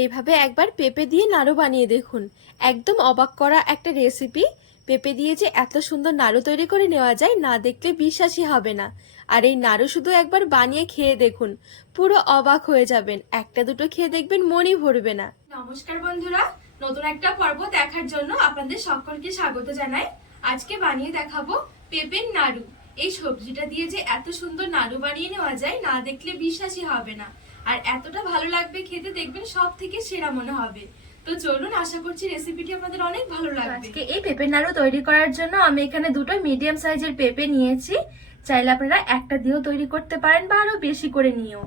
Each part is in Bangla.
এইভাবে একবার পেঁপে দিয়ে নাড়ু বানিয়ে দেখুন। একদম অবাক করা একটা রেসিপি পেঁপে দিয়ে যে এত সুন্দর নাড়ু তৈরি করে নেওয়া যায়, না দেখলে বিশ্বাসই হবে না। আর এই নাড়ু শুধু একবার বানিয়ে খেয়ে দেখুন, পুরো অবাক হয়ে যাবেন। একটা দুটো খেয়ে দেখবেন মনই ভরবে না। নমস্কার বন্ধুরা, নতুন একটা পর্ব দেখার জন্য আপনাদের সকলকে স্বাগত জানাই। আজকে বানিয়ে দেখাবো পেঁপের নাড়ু। এই সবজিটা দিয়ে যে এত সুন্দর নাড়ু বানিয়ে নেওয়া যায়, না দেখলে বিশ্বাসই হবে না। আর এতটা ভালো লাগবে খেতে দেখবেন সব থেকে সেরা মনে হবে। তো চলুন আশা করছি রেসিপিটি আপনাদের অনেক ভালো লাগবে। আজকে এই পেঁপে নাড়ু তৈরি করার জন্য আমি এখানে দুটো মিডিয়াম সাইজের পেঁপে নিয়েছি। চাইলে আপনারা একটা দিয়েও তৈরি করতে পারেন বা আরও বেশি করে নিও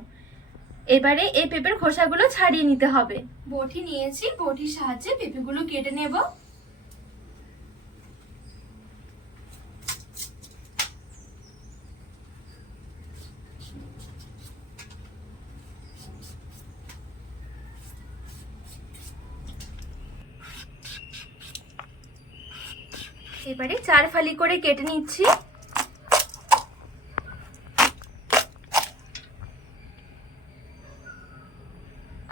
এবারে এই পেঁপের খোসাগুলো ছাড়িয়ে নিতে হবে। বটি নিয়েছি বটির সাহায্যে পেঁপেগুলো কেটে নেব। এবারে চার ফালি করে কেটে নিচ্ছি।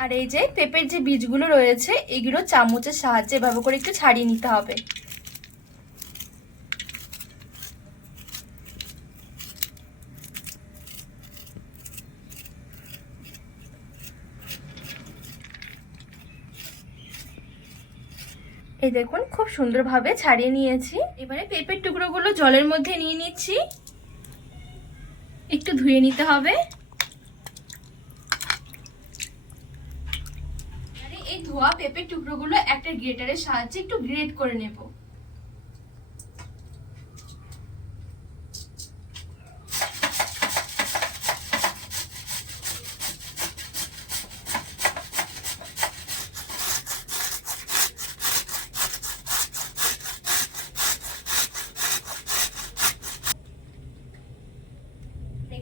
আর এই যে পেঁপের যে বীজগুলো রয়েছে, এগুলো চামচের সাহায্যে এভাবে করে একটু ছাড়িয়ে নিতে হবে। এই দেখুন, খুব সুন্দরভাবে ছাড়িয়ে নিয়েছি। এবারে পেঁপের টুকরোগুলো জলের মধ্যে নিয়ে নিচ্ছি। একটু ধুয়ে নিতে হবে। এই ধোয়া পেঁপের টুকরোগুলো একটা গ্রেটারের সাহায্যে একটু গ্রেট করে নেব।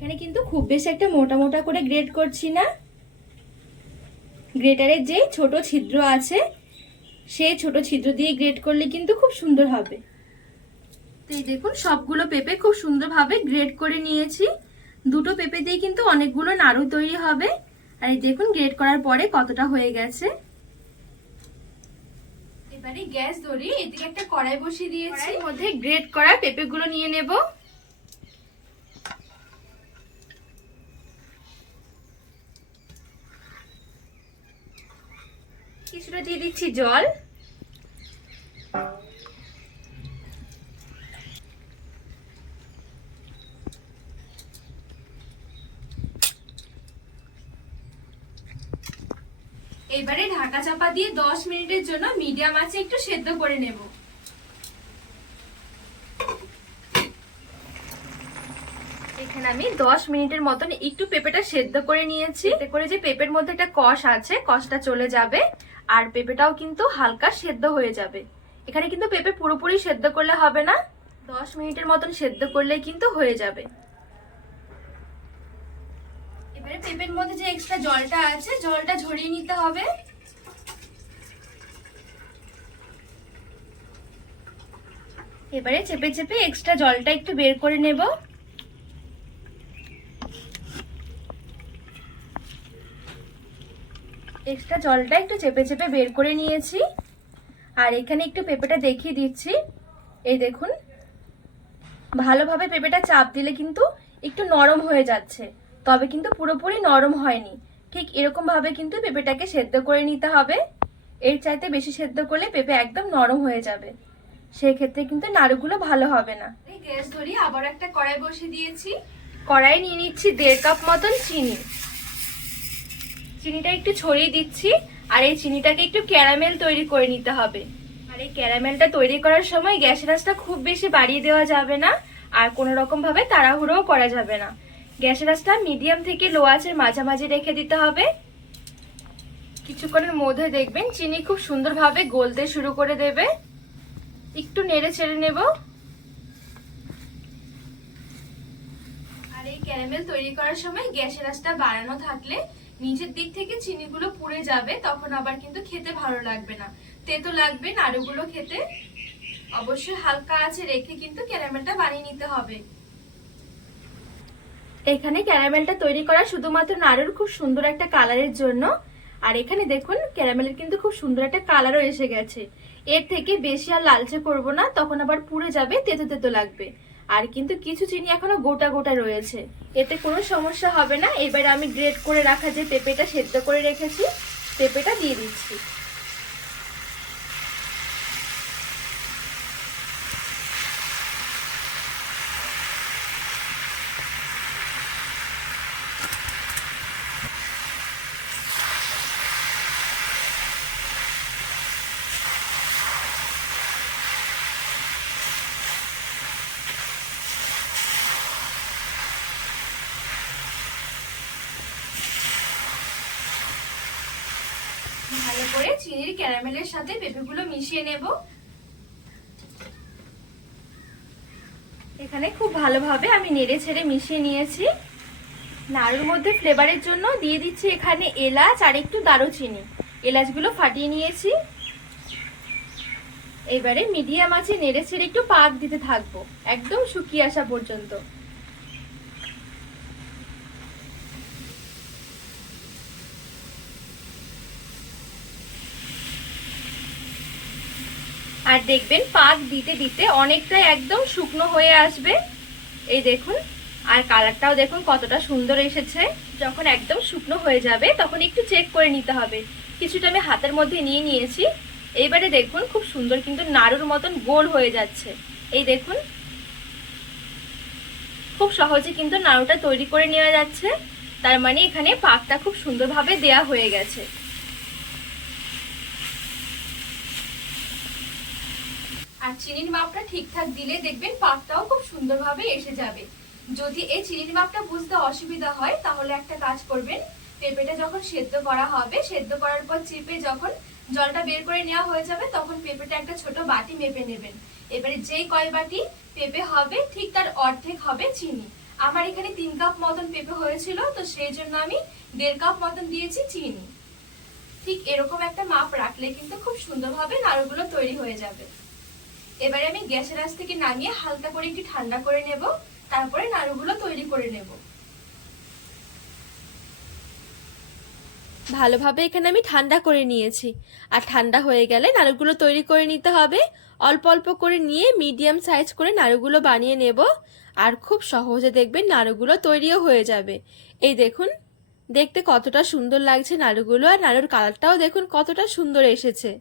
এখানে কিন্তু খুব বেশি একটা মোটা মোটা করে গ্রেট করছি না। গ্রেটারের যে ছোট ছিদ্র আছে সেই ছোট ছিদ্র দিয়ে গ্রেট করলে কিন্তু খুব সুন্দর হবে। তো এই দেখুন সবগুলো পেঁপে খুব সুন্দরভাবে গ্রেট করে নিয়েছি। দুটো পেঁপে দিয়ে কিন্তু অনেকগুলো নাড়ু তৈরি হবে। আর এই দেখুন গ্রেট করার পরে কতটা হয়ে গেছে। এবারে গ্যাস ধরিয়ে এদিকে একটা কড়াই বসিয়ে দিয়েছি। মধ্যে গ্রেট করা পেঁপেগুলো নিয়ে নেব। কিছুটা দিয়ে দিচ্ছি জল। এবারে ঢাকা চাপা দিয়ে 10 মিনিটের জন্য মিডিয়াম আছে একটু সেদ্ধ করে নেব। এখানে আমি দশ মিনিটের মতন একটু পেঁপেটা সেদ্ধ করে নিয়েছি। এতে করে যে পেঁপের মধ্যে একটা কষ আছে, কষটা চলে যাবে। আর পেঁপেটাও কিন্তু হালকা সেদ্ধ হয়ে যাবে। এখানে কিন্তু পেঁপে পুরোপুরি সেদ্ধ করলে হবে না, দশ মিনিটের মতন সেদ্ধ করলে কিন্তু হয়ে যাবে। এবারে পেঁপের মধ্যে যে এক্সট্রা জলটা আছে, জলটা ঝরিয়ে নিতে হবে। এবারে চেপে চেপে এক্সট্রা জলটা একটু বের করে নেব। এক্সট্রা জলটা একটু চেপে চেপে বের করে নিয়েছি। আর এখানে একটু পেঁপেটা দেখিয়ে দিচ্ছি। এই দেখুন ভালোভাবে পেঁপেটা চাপ দিলে কিন্তু একটু নরম হয়ে যাচ্ছে। তবে কিন্তু পুরোপুরি নরম হয়নি। ঠিক এরকম ভাবে কিন্তু পেঁপেটাকে সেদ্ধ করে নিতে হবে। এর চাইতে বেশি সেদ্ধ করলে পেঁপে একদম নরম হয়ে যাবে। সেক্ষেত্রে কিন্তু নাড়ুগুলো ভালো হবে না। গ্যাস ধরিয়ে আবার একটা কড়াই বসিয়ে দিয়েছি। কড়াই নিয়ে নিচ্ছি দেড় কাপ মতন চিনি। চিনিটা একটু ছড়িয়ে দিচ্ছি, আর এই চিনিটাকে একটু ক্যারামেল তৈরি করে নিতে হবে। আর এই ক্যারামেলটা তৈরি করার সময় গ্যাসের আঁচটা খুব বেশি বাড়িয়ে দেওয়া যাবে না, আর কোনো রকম ভাবে তাড়াহুড়োও করা যাবে না। গ্যাসের আঁচটা মিডিয়াম থেকে লো আঁচের মাঝামাঝি রেখে দিতে হবে। কিছুক্ষণের মধ্যে দেখবেন চিনি খুব সুন্দরভাবে গলতে শুরু করে দেবে। একটু নেড়ে ছেড়ে নেব। আর এই ক্যারামেল তৈরি করার সময় গ্যাসের আঁচটা বাড়ানো থাকলে নিচের দিক থেকে চিনিগুলো পুড়ে যাবে, তখন আবার কিন্তু খেতে ভালো লাগবে না। তেতো লাগবে, নাড়ুগুলো খেতে অবশ্যই হালকা আছে, রেখে কিন্তু ক্যারামেলটা বানিয়ে নিতে হবে। এখানে ক্যারামেলটা তৈরি করা শুধুমাত্র নাড়ুর খুব সুন্দর একটা কালারের জন্য। আর এখানে দেখুন, ক্যারামেলের কিন্তু খুব সুন্দর একটা কালারও এসে গেছে। এর থেকে বেশি আর লালচে করব না, তখন আবার পুড়ে যাবে, তেতো তেতো লাগবে। আর কিন্তু কিছু চিনি এখনও গোটা গোটা রয়েছে। এতে কোনো সমস্যা হবে না। এবার আমি গ্রেট করে রাখা যে পেঁপেটা সেদ্ধ করে রেখেছি, পেঁপেটা দিয়ে দিচ্ছি ভালো করে চিনির ক্যারামেলের সাথে পেঁপেগুলো মিশিয়ে নেব। এখানে খুব ভালোভাবে আমি নেড়ে ছেড়ে মিশিয়ে নিয়েছি। নাড়ুর মধ্যে ফ্লেভারের জন্য দিয়ে দিচ্ছি এখানে এলাচ আর একটু দারুচিনি। এলাচগুলো ফাটিয়ে নিয়েছি। এবারে মিডিয়াম আছে নেড়ে ছেড়ে একটু পাক দিতে থাকব, একদম শুকিয়ে আসা পর্যন্ত। আর দেখবেন পাক দিতে দিতে অনেকটাই একদম শুকনো হয়ে আসবে। এই দেখুন, আর কালারটাও দেখুন কতটা সুন্দর এসেছে। যখন একদম শুকনো হয়ে যাবে, তখন একটু চেক করে নিতে হবে। কিছুটা আমি হাতের মধ্যে নিয়ে নিয়েছি। এইবারে দেখুন খুব সুন্দর কিন্তু নাড়ুর মতন গোল হয়ে যাচ্ছে। এই দেখুন, খুব সহজে কিন্তু নাড়ুটা তৈরি করে নেওয়া যাচ্ছে। তার মানে এখানে পাকটা খুব সুন্দরভাবে দেয়া হয়ে গেছে। আর চিনির মাপটা ঠিকঠাক দিলে দেখবেন পাকটাও খুব সুন্দরভাবে এসে যাবে। যদি এই চিনির মাপটা বুঝতে অসুবিধা হয়, তাহলে একটা কাজ করবেন, পেঁপেটা যখন সেদ্ধ করা হবে, সেদ্ধ করার পর চিপে যখন জলটা বের করে নেওয়া হয়ে যাবে, তখন পেঁপেটা একটা ছোট বাটি মেপে নেবেন। এবারে যেই কয় বাটি পেঁপে হবে, ঠিক তার অর্ধেক হবে চিনি। আমার এখানে তিন কাপ মতন পেঁপে হয়েছিল, তো সেই জন্য আমি দেড় কাপ মতন দিয়েছি চিনি। ঠিক এরকম একটা মাপ রাখলে কিন্তু খুব সুন্দরভাবে নাড়ুগুলো তৈরি হয়ে যাবে। এবারে আমি গ্যাসের আঁচ থেকে নামিয়ে হালকা করে একটু ঠান্ডা করে নেব, তারপরে নাড়ুগুলো তৈরি করে নেব। ভালোভাবে এখানে আমি ঠান্ডা করে নিয়েছি। আর ঠান্ডা হয়ে গেলে নাড়ুগুলো তৈরি করে নিতে হবে। অল্প অল্প করে নিয়ে মিডিয়াম সাইজ করে নাড়ুগুলো বানিয়ে নেব। আর খুব সহজে দেখবেন নাড়ুগুলো তৈরিও হয়ে যাবে। এই দেখুন, দেখতে কতটা সুন্দর লাগছে নাড়ুগুলো। আর নাড়ুর কালারটাও দেখুন কতটা সুন্দর এসেছে।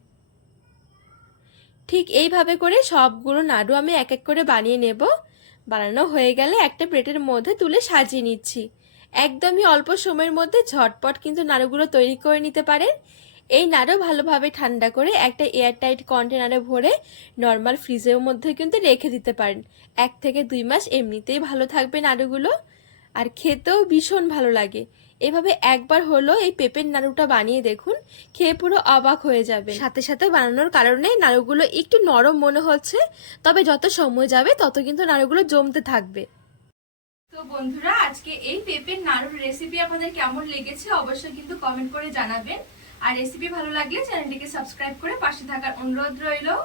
ঠিক এইভাবে করে সবগুলো নাড়ু আমি এক এক করে বানিয়ে নেব। বানানো হয়ে গেলে একটা প্লেটের মধ্যে তুলে সাজিয়ে নিচ্ছি। একদমই অল্প সময়ের মধ্যে ঝটপট কিন্তু নাড়ুগুলো তৈরি করে নিতে পারেন। এই নাড়ু ভালোভাবে ঠান্ডা করে একটা এয়ারটাইট কন্টেনারে ভরে নর্মাল ফ্রিজের মধ্যে কিন্তু রেখে দিতে পারেন। এক থেকে দুই মাস এমনিতেই ভালো থাকবে নাড়ুগুলো। আর খেতেও ভীষণ ভালো লাগে। এভাবে একবার হলো এই পেঁপের নাড়ুটা বানিয়ে দেখুন খেয়ে পুরো অবাক হয়ে যাবে সাথে সাথে বানানোর কারণে নাড়ুগুলো একটু নরম মনে হচ্ছে তবে যত সময় যাবে তত কিন্তু নাড়ুগুলো জমতে থাকবে। তো বন্ধুরা আজকে এই পেঁপের নাড়ুর রেসিপি আপনাদের কেমন লেগেছে অবশ্যই কিন্তু কমেন্ট করে জানাবেন। আর রেসিপি ভালো লাগলে চ্যানেলটিকে সাবস্ক্রাইব করে পাশে থাকার অনুরোধ রইল।